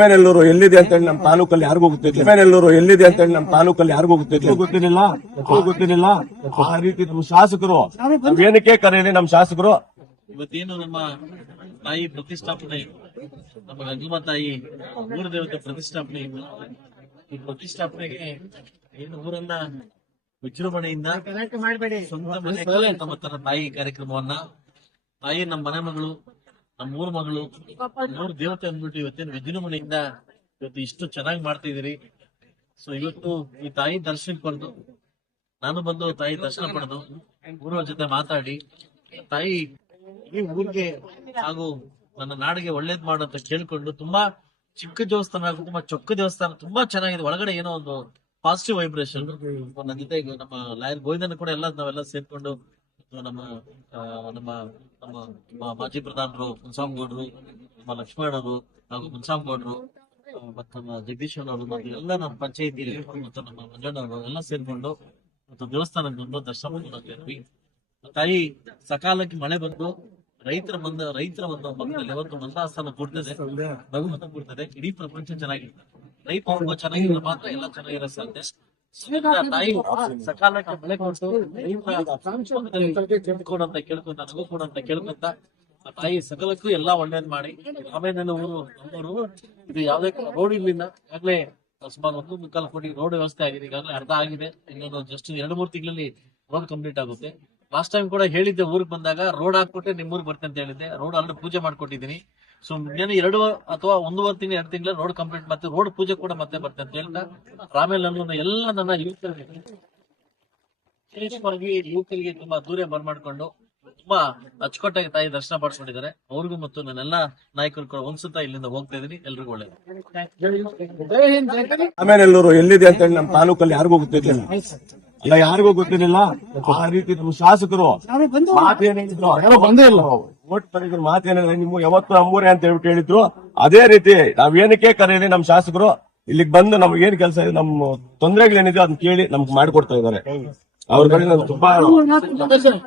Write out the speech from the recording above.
ಮೇನೆಲ್ಲೂರು ಎಲ್ಲಿದೆ ಅಂತ ಹೇಳಿ ನಮ್ಮ ತಾಲೂಕಲ್ಲಿ ಯಾರಿಗೂ ಗೊತ್ತಿಲ್ಲ. ಮೇನೆಲ್ಲೂರು ಎಲ್ಲಿದೆ ಅಂತ ಹೇಳಿ ನಮ್ಮ ತಾಲೂಕಲ್ಲಿ ಯಾರಿಗೂ ಗೊತ್ತಿರಲಿಲ್ಲ. ಆ ರೀತಿ ನಮ್ಮ ಶಾಸಕರು ಏನಕ್ಕೆ ಕರೆಯಲಿ ನಮ್ಮ ಶಾಸಕರು. ಇವತ್ತೇನು ನಮ್ಮ ತಾಯಿ ಪ್ರತಿಷ್ಠಾಪನೆ, ನಮ್ಮ ಗಂಗಮ್ಮ ತಾಯಿ ಮೂರು ದೇವತೆ ಪ್ರತಿಷ್ಠಾಪನೆ ಇದ್ದು, ಈ ಪ್ರತಿಷ್ಠಾಪನೆಗೆ ಏನು ಊರನ್ನ ವಿಜೃಂಭಣೆಯಿಂದ ಸ್ವಂತ ಮನೆ ತಮ್ಮ ತರ ತಾಯಿ ಕಾರ್ಯಕ್ರಮವನ್ನ, ತಾಯಿ ನಮ್ಮ ಮನೆ ಮಗಳು, ನಮ್ಮ ಮೂರು ಮಗಳು, ಮೂರು ದೇವತೆ ಅಂದ್ಬಿಟ್ಟು ಇವತ್ತೇನು ವಿಜೃಂಭಣೆಯಿಂದ ಇವತ್ತು ಇಷ್ಟು ಚೆನ್ನಾಗಿ ಮಾಡ್ತಿದ್ದೀರಿ. ಸೊ ಇವತ್ತು ಈ ತಾಯಿ ದರ್ಶನಕ್ಕೆ ಬಂದು, ನಾನು ಬಂದು ತಾಯಿ ದರ್ಶನ ಪಡೆದು ಊರವ್ರ ಜೊತೆ ಮಾತಾಡಿ, ತಾಯಿ ಈ ಊರಿಗೆ ಹಾಗೂ ನನ್ನ ನಾಡಿಗೆ ಒಳ್ಳೇದ್ ಮಾಡಂತ ಕೇಳ್ಕೊಂಡು, ತುಂಬಾ ಚಿಕ್ಕ ದೇವಸ್ಥಾನ, ತುಂಬಾ ಚೊಕ್ಕ ದೇವಸ್ಥಾನ, ತುಂಬಾ ಚೆನ್ನಾಗಿದೆ. ಒಳಗಡೆ ಏನೋ ಒಂದು ಪಾಸಿಟಿವ್ ವೈಬ್ರೇಷನ್. ನನ್ನ ಜೊತೆ ನಮ್ಮ ಲಾಯರ್ ಗೋವಿಂದನ್ ಕೂಡ ನಾವೆಲ್ಲ ಸೇರ್ಕೊಂಡು ನಮ್ಮ ನಮ್ಮ ನಮ್ಮ ಮಾಜಿ ಪ್ರಧಾನರು ಮುನ್ಸಾಮ್ಗೌಡ್ರು, ನಮ್ಮ ಲಕ್ಷ್ಮಣರು ಹಾಗೂ ಮುನ್ಸಾಮ್ಗೌಡ್ರು, ಮತ್ತು ನಮ್ಮ ಜಗದೀಶ್ ಅವರು, ಮತ್ತು ಎಲ್ಲ ನಮ್ಮ ಪಂಚಾಯತಿ ಮತ್ತು ನಮ್ಮ ಮಂಜಣ್ಣವರು ಎಲ್ಲ ಸೇರ್ಕೊಂಡು ಮತ್ತು ದೇವಸ್ಥಾನಕ್ಕೆ ಬಂದು ದರ್ಶನ ಮಾಡ್ತಿದ್ವಿ. ತಾಯಿ ಸಕಾಲಕ್ಕೆ ಮಳೆ ಬಂದು ರೈತರ ಒಂದು ಮಕ್ಕಳಲ್ಲಿ ಯಾವತ್ತು ಮಂದಾಸ್ಥಾನ ಕೊಡ್ತದೆ, ನಗುಮತ ಕೊಡ್ತದೆ. ಇಡೀ ಪ್ರಪಂಚ ಚೆನ್ನಾಗಿರ್ತದೆ. ರೈತ ಚೆನ್ನಾಗಿರೋ ಮಾತ್ರ ಎಲ್ಲ ಚೆನ್ನಾಗಿರೋ ಸಾಧ್ಯ. ತಾಯಿ ಸಕಾಲಕ್ಕೆ ಮಳೆ ಕೊಟ್ಟು ಅಂತ ಕೇಳ್ಕೊಂತ, ನಗು ಕೊಡಂತ ಕೇಳ್ಕೊಂತ, ತಾಯಿ ಸಕಲಕ್ಕೂ ಎಲ್ಲಾ ಒಳ್ಳೇದ್ ಮಾಡಿ. ಆಮೇಲೆ ಊರು ನಮ್ಮೂರು ಇದು ಯಾವ್ದೇ ರೋಡ್ ಇರ್ಲಿಲ್ಲ. ಈಗಾಗಲೇ ಸುಮಾರು 1.25 ಕೋಟಿ ರೋಡ್ ವ್ಯವಸ್ಥೆ ಆಗಿದೆ. ಈಗಾಗಲೇ ಅರ್ಧ ಆಗಿದೆ. ಇನ್ನೊಂದು ಜಸ್ಟ್ 2-3 ತಿಂಗಳಲ್ಲಿ ರೋಡ್ ಕಂಪ್ಲೀಟ್ ಆಗುತ್ತೆ. ಲಾಸ್ಟ್ ಟೈಮ್ ಕೂಡ ಹೇಳಿದ್ದೆ, ಊರಿಗೆ ಬಂದಾಗ ರೋಡ್ ಹಾಕ್ಬಿಟ್ಟೆ ನಿಮ್ಮೂರಿಗೆ ಬರ್ತೇನೆ ಅಂತ ಹೇಳಿದ್ದೆ. ರೋಡ್ ಆಲ್ರೆಡಿ ಪೂಜೆ ಮಾಡ್ಕೊಟ್ಟಿದ್ದೀನಿ. ಸೊ ಇನ್ನೇನು 2 ಅಥವಾ 1.5 ತಿಂಗಳು 2 ತಿಂಗಳ ರೋಡ್ ಕಂಪ್ಲೀಟ್, ಮತ್ತೆ ರೋಡ್ ಪೂಜೆ ಕೂಡ ಮತ್ತೆ ಬರ್ತೇನೆ ಅಂತ ಹೇಳ್ತಾ, ಆಮೇಲೆ ಎಲ್ಲ ನನ್ನ ಯುವಕರಿಗೆ ತುಂಬಾ ದೂರ ಬರ್ಮಾಡ್ಕೊಂಡು ತುಂಬಾ ಅಚ್ಚುಕಟ್ಟಾಗಿ ತಾಯಿ ದರ್ಶನ ಪಡಿಸ್ಕೊಂಡಿದ್ದಾರೆ. ಅವ್ರಿಗೂ ಮತ್ತು ನನ್ನೆಲ್ಲ ನಾಯಕರು ಕೂಡ ಒಂದ್ಸುತ್ತಾ ಇಲ್ಲಿಂದ ಹೋಗ್ತಾ ಇದೀನಿ. ಎಲ್ರಿಗೂ ಒಳ್ಳೇದು. ಆಮೇನೆಲ್ಲೂರು ಎಲ್ಲಿದೆ ಅಂತ ಹೇಳಿ ನಮ್ಮ ತಾಲೂಕಲ್ಲಿ ಯಾರಿಗೂ ಗೊತ್ತಿರಲಿಲ್ಲ. ಯಾರಿಗೂ ಗೊತ್ತಿರಲಿಲ್ಲ. ಆ ರೀತಿ ನಮ್ಮ ಶಾಸಕರು ಮಾತೇನಿದ್ರು ಓಟ್ ತನಿದ್ರು, ಮಾತೇನಿಲ್ಲ, ನಿಮ್ಮ ಯಾವತ್ತು ನಮ್ಮೂರೇ ಅಂತ ಹೇಳ್ಬಿಟ್ಟು ಹೇಳಿದ್ರು. ಅದೇ ರೀತಿ ನಾವೇನಕ್ಕೆ ಕರೆಯಲಿ ನಮ್ಮ ಶಾಸಕರು ಇಲ್ಲಿಗೆ ಬಂದು ನಮ್ಗೆ ಏನ್ ಕೆಲಸ ಇದೆ, ನಮ್ಮ ತೊಂದರೆಗಳೇನಿದೆ ಅದನ್ನ ಕೇಳಿ ನಮ್ಗೆ ಮಾಡಿಕೊಡ್ತಾ ಇದ್ದಾರೆ. ಅವ್ರ ಕಡೆ ತುಂಬಾ